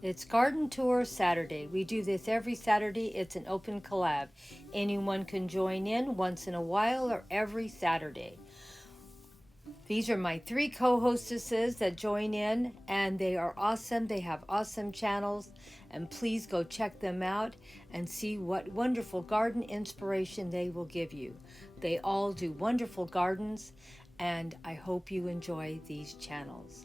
It's Garden Tour Saturday. We do this every Saturday. It's an open collab. Anyone can join in once in a while or every Saturday. These are my 3 co-hostesses that join in, and they are awesome. They have awesome channels, and please go check them out and see what wonderful garden inspiration they will give you. They all do wonderful gardens, and I hope you enjoy these channels.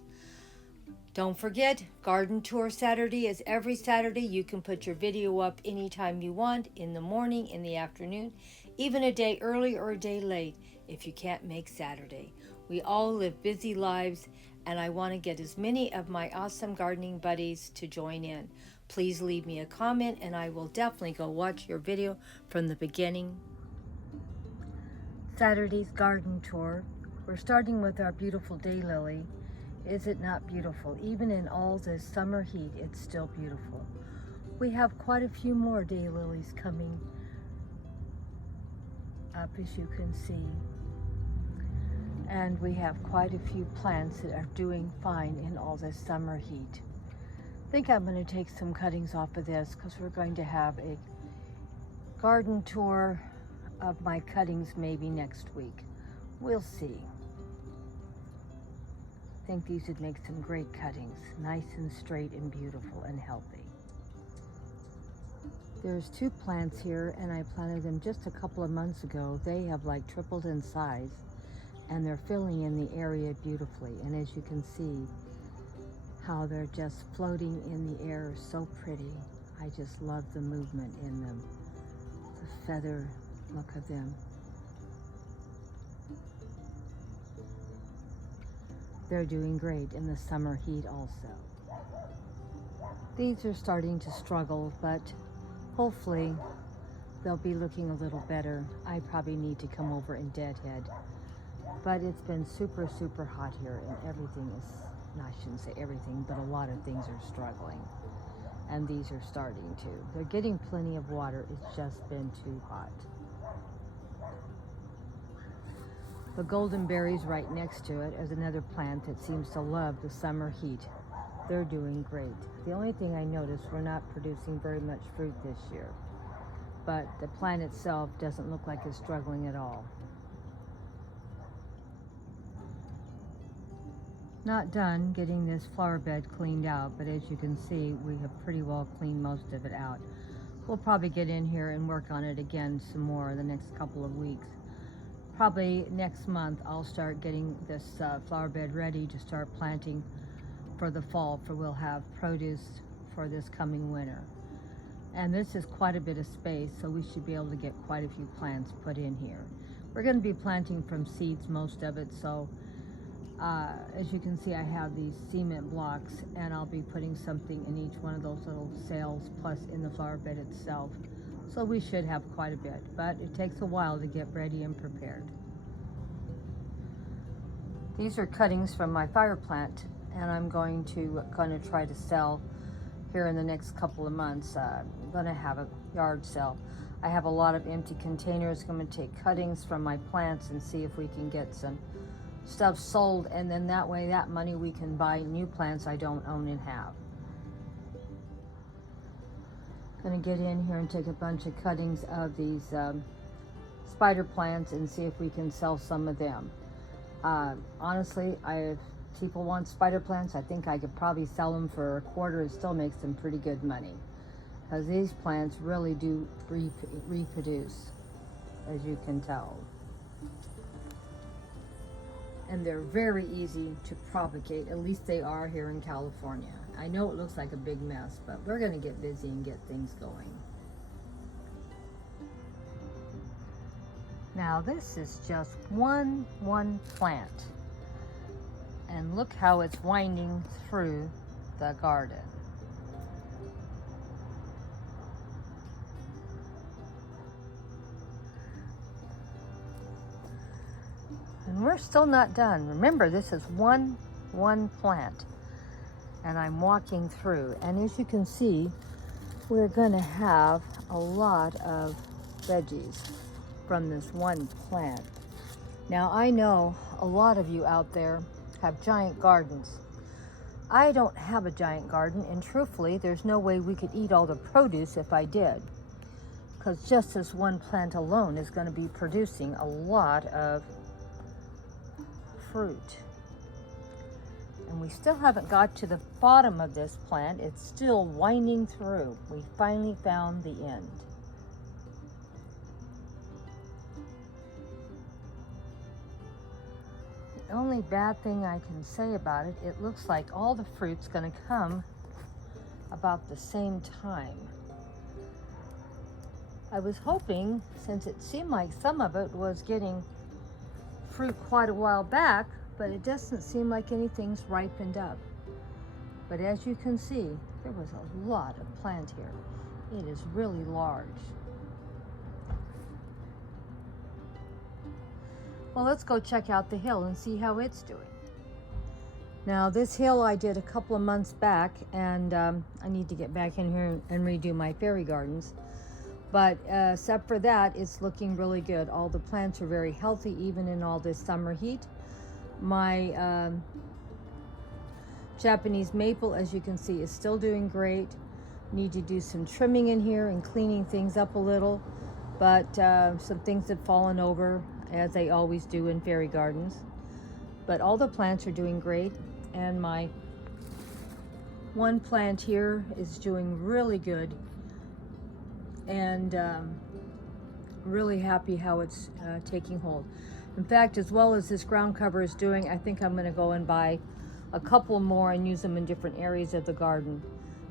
Don't forget, Garden Tour Saturday is every Saturday. You can put your video up anytime you want, in the morning, in the afternoon, even a day early or a day late if you can't make Saturday. We all live busy lives, and I want to get as many of my awesome gardening buddies to join in. Please leave me a comment, and I will definitely go watch your video from the beginning. Saturday's garden tour. We're starting with our beautiful daylily. Is it not beautiful? Even in all this summer heat, it's still beautiful. We have quite a few more daylilies coming up, as you can see. And we have quite a few plants that are doing fine in all this summer heat. I think I'm going to take some cuttings off of this because we're going to have a garden tour of my cuttings maybe next week. We'll see. I think these would make some great cuttings, nice and straight and beautiful and healthy. There's 2 plants here, and I planted them just a couple of months ago. They have like tripled in size, and they're filling in the area beautifully. And as you can see, how they're just floating in the air, so pretty. I just love the movement in them. The feather look of them. They're doing great in the summer heat also. These are starting to struggle, but hopefully they'll be looking a little better. I probably need to come over and deadhead. But it's been super, super hot here, and everything is, no, I shouldn't say everything, but a lot of things are struggling. And these are starting to. They're getting plenty of water. It's just been too hot. The golden berries right next to it is another plant that seems to love the summer heat. They're doing great. The only thing I noticed, we're not producing very much fruit this year, but the plant itself doesn't look like it's struggling at all. Not done getting this flower bed cleaned out, but as you can see, we have pretty well cleaned most of it out. We'll probably get in here and work on it again some more the next couple of weeks. Probably next month I'll start getting this flower bed ready to start planting for the fall, for we'll have produce for this coming winter. And this is quite a bit of space, so we should be able to get quite a few plants put in here. We're going to be planting from seeds, most of it, so as you can see, I have these cement blocks, and I'll be putting something in each one of those little cells, plus in the flower bed itself. So we should have quite a bit, but it takes a while to get ready and prepared. These are cuttings from my fire plant, and I'm going to try to sell here in the next couple of months. I'm going to have a yard sale. I have a lot of empty containers. I'm going to take cuttings from my plants and see if we can get some stuff sold, and then that way, that money, we can buy new plants I don't own and have. Gonna get in here and take a bunch of cuttings of these spider plants and see if we can sell some of them. Honestly, if people want spider plants, I think I could probably sell them for a quarter and still make some pretty good money, because these plants really do reproduce, as you can tell. And they're very easy to propagate. At least they are here in California. I know it looks like a big mess, but we're going to get busy and get things going. Now this is just one plant. And look how it's winding through the garden. And we're still not done. Remember, this is one plant. And I'm walking through. And as you can see, we're gonna have a lot of veggies from this one plant. Now, I know a lot of you out there have giant gardens. I don't have a giant garden, and truthfully, there's no way we could eat all the produce if I did, because just this one plant alone is going to be producing a lot of fruit. And we still haven't got to the bottom of this plant. It's still winding through. We finally found the end. The only bad thing I can say about it, it looks like all the fruit's going to come about the same time. I was hoping, since it seemed like some of it was getting fruit quite a while back, but it doesn't seem like anything's ripened up. But as you can see, there was a lot of plant here. It is really large. Well, let's go check out the hill and see how it's doing. Now, this hill I did a couple of months back, and I need to get back in here and redo my fairy gardens. But except for that, it's looking really good. All the plants are very healthy, even in all this summer heat. My Japanese maple, as you can see, is still doing great. Need to do some trimming in here and cleaning things up a little. But some things have fallen over, as they always do in fairy gardens. But all the plants are doing great. And my one plant here is doing really good. And really happy how it's taking hold. In fact, as well as this ground cover is doing, I think I'm going to go and buy a couple more and use them in different areas of the garden,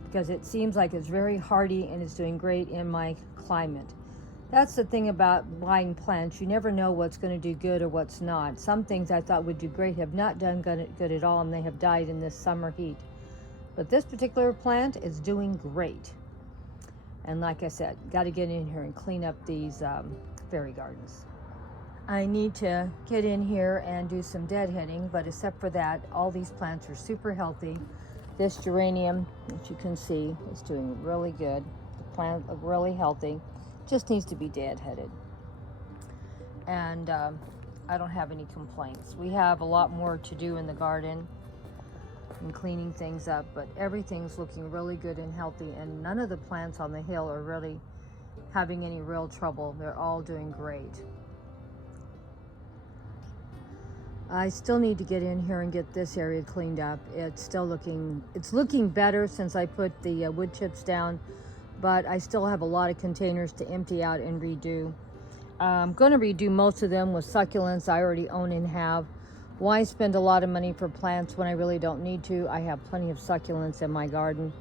because it seems like it's very hardy and it's doing great in my climate. That's the thing about buying plants. You never know what's going to do good or what's not. Some things I thought would do great have not done good at all, and they have died in this summer heat. But this particular plant is doing great. And like I said, got to get in here and clean up these fairy gardens. I need to get in here and do some deadheading, but except for that, all these plants are super healthy. This geranium, as you can see, is doing really good. The plant look really healthy. Just needs to be deadheaded. And I don't have any complaints. We have a lot more to do in the garden and cleaning things up, but everything's looking really good and healthy, and none of the plants on the hill are really having any real trouble. They're all doing great. I still need to get in here and get this area cleaned up. It's looking better since I put the wood chips down, but I still have a lot of containers to empty out and redo. I'm going to redo most of them with succulents I already own and have. Why spend a lot of money for plants when I really don't need to? I have plenty of succulents in my garden,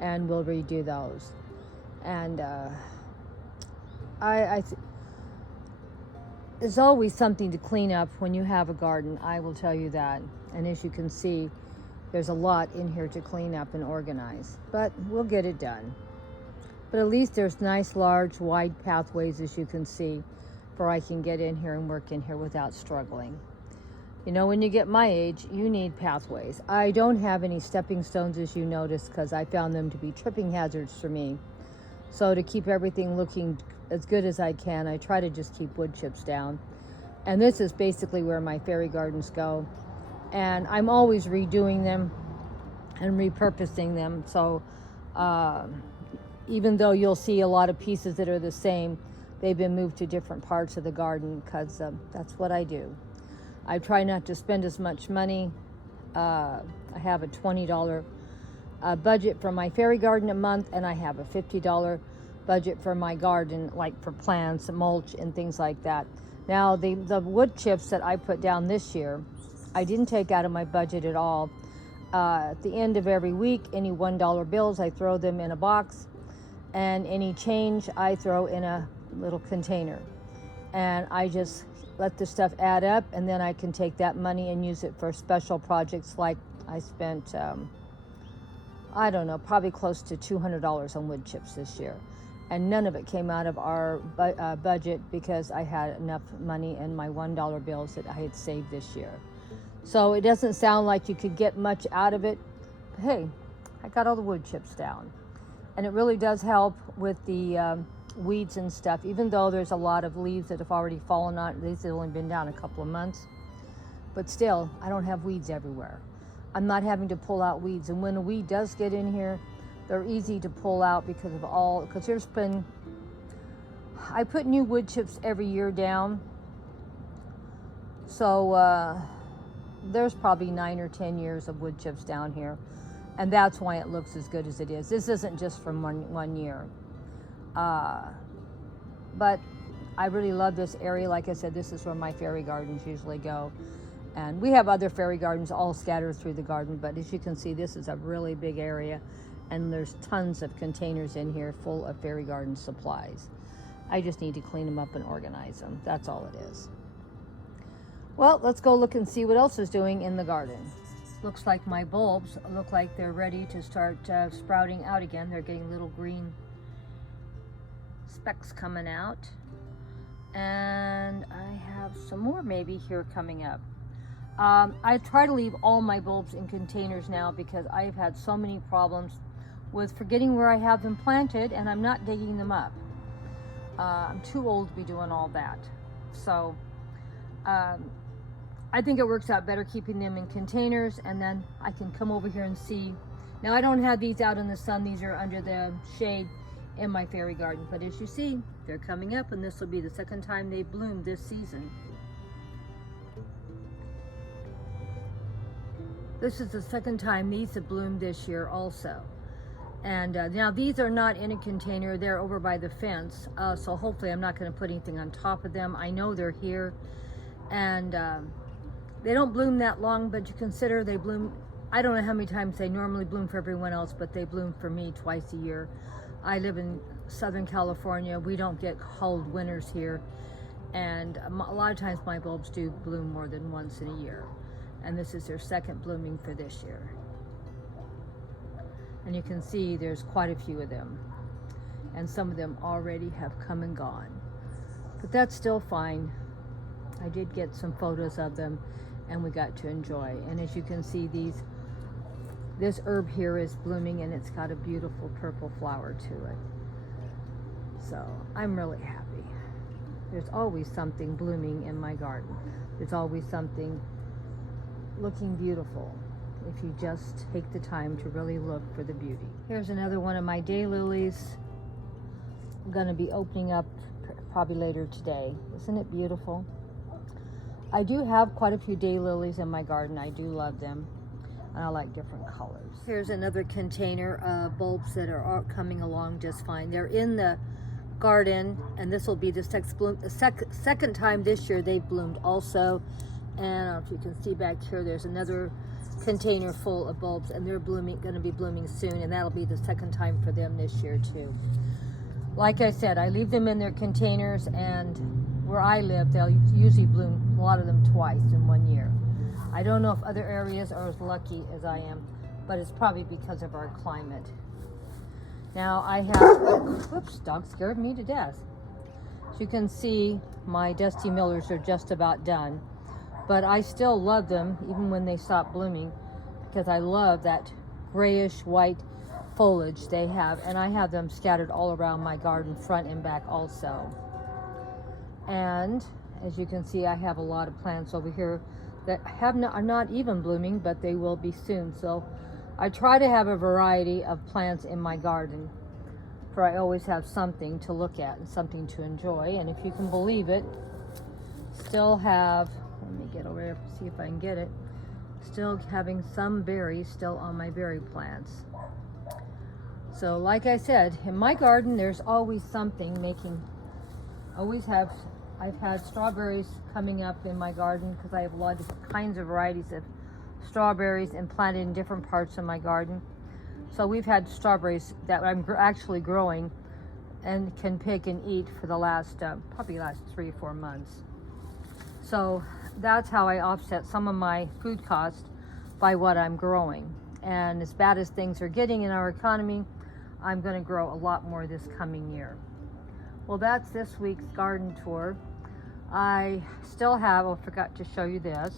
and we'll redo those. And there's always something to clean up when you have a garden, I will tell you that. And as you can see, there's a lot in here to clean up and organize, but we'll get it done. But at least there's nice, large, wide pathways, as you can see, where I can get in here and work in here without struggling. You know, when you get my age, you need pathways. I don't have any stepping stones, as you notice, because I found them to be tripping hazards for me. So to keep everything looking as good as I can, I try to just keep wood chips down. And this is basically where my fairy gardens go. And I'm always redoing them and repurposing them. So even though you'll see a lot of pieces that are the same, they've been moved to different parts of the garden, because that's what I do. I try not to spend as much money. I have a $20 budget for my fairy garden a month, and I have a $50 budget for my garden, like for plants, mulch, and things like that. Now, the wood chips that I put down this year, I didn't take out of my budget at all. At the end of every week, any $1 bills, I throw them in a box, and any change I throw in a little container. And I just let the stuff add up, and then I can take that money and use it for special projects. Like I spent, I don't know, probably close to $200 on wood chips this year. And none of it came out of our budget, because I had enough money in my $1 bills that I had saved this year. So it doesn't sound like you could get much out of it, but hey, I got all the wood chips down. And it really does help with the weeds and stuff, even though there's a lot of leaves that have already fallen on. These have only been down a couple of months, but still, I don't have weeds everywhere. I'm not having to pull out weeds. And when a weed does get in here, they're easy to pull out because I put new wood chips every year down. So there's probably 9 or 10 years of wood chips down here. And that's why it looks as good as it is. This isn't just from one year. But I really love this area. Like I said, this is where my fairy gardens usually go. And we have other fairy gardens all scattered through the garden, but as you can see, this is a really big area, and there's tons of containers in here full of fairy garden supplies. I just need to clean them up and organize them. That's all it is. Well, let's go look and see what else is doing in the garden. Looks like my bulbs look like they're ready to start sprouting out again. They're getting little green specks coming out. And I have some more maybe here coming up. I try to leave all my bulbs in containers now because I've had so many problems with forgetting where I have them planted, and I'm not digging them up. I'm too old to be doing all that. So I think it works out better keeping them in containers, and then I can come over here and see. Now I don't have these out in the sun. These are under the shade in my fairy garden. But as you see, they're coming up, and this will be the second time they've bloomed this season. This is the second time these have bloomed this year also. And now these are not in a container, they're over by the fence. So hopefully I'm not gonna put anything on top of them. I know they're here, and they don't bloom that long, but you consider they bloom, I don't know how many times they normally bloom for everyone else, but they bloom for me twice a year. I live in Southern California. We don't get cold winters here. And a lot of times my bulbs do bloom more than once in a year. And this is their second blooming for this year. And you can see there's quite a few of them. And some of them already have come and gone. But that's still fine. I did get some photos of them and we got to enjoy. And as you can see, this herb here is blooming, and it's got a beautiful purple flower to it. So I'm really happy. There's always something blooming in my garden. There's always something looking beautiful if you just take the time to really look for the beauty. Here's another one of my daylilies. I'm going to be opening up probably later today. Isn't it beautiful? I do have quite a few daylilies in my garden. I do love them, and I like different colors. Here's another container of bulbs that are coming along just fine. They're in the garden, and this will be the second time this year they've bloomed also. And I don't know if you can see back here, there's another container full of bulbs, and they're going to be blooming soon, and that'll be the second time for them this year too. Like I said, I leave them in their containers, and where I live, they'll usually bloom, a lot of them, twice in 1 year. I don't know if other areas are as lucky as I am, but it's probably because of our climate. Now I have, whoops, dog scared me to death. As you can see, my dusty millers are just about done. But I still love them even when they stop blooming, because I love that grayish white foliage they have, and I have them scattered all around my garden, front and back also. And as you can see, I have a lot of plants over here that are not even blooming, but they will be soon. So I try to have a variety of plants in my garden, for I always have something to look at and something to enjoy. And if you can believe it, still have, let me get over here, see if I can get it. Still having some berries still on my berry plants. So like I said, in my garden, there's always something making, I've had strawberries coming up in my garden because I have a lot of kinds of varieties of strawberries and planted in different parts of my garden. So we've had strawberries that I'm actually growing and can pick and eat for the last, probably last 3 or 4 months. So that's how I offset some of my food costs by what I'm growing. And as bad as things are getting in our economy, I'm going to grow a lot more this coming year. Well, that's this week's garden tour. I still have, I forgot to show you this,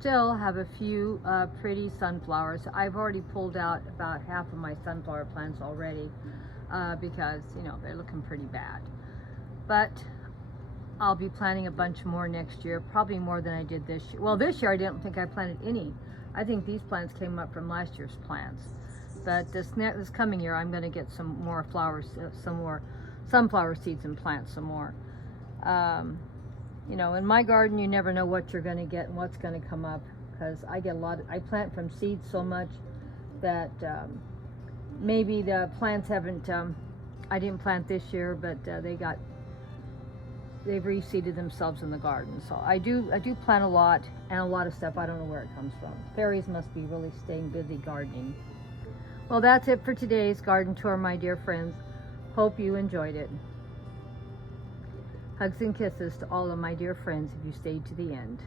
still have a few pretty sunflowers. I've already pulled out about half of my sunflower plants already because, you know, they're looking pretty bad. But I'll be planting a bunch more next year, probably more than I did this year. Well, this year I didn't think I planted any. I think these plants came up from last year's plants. But this coming year, I'm going to get some more flowers, some more sunflower seeds and plant some more. You know, in my garden, you never know what you're going to get and what's going to come up, because I get I plant from seeds so much that maybe the plants haven't, I didn't plant this year, but they've reseeded themselves in the garden. So I do plant a lot, and a lot of stuff I don't know where it comes from. Fairies must be really staying busy gardening. Well, that's it for today's garden tour, my dear friends. Hope you enjoyed it. Hugs and kisses to all of my dear friends if you stayed to the end.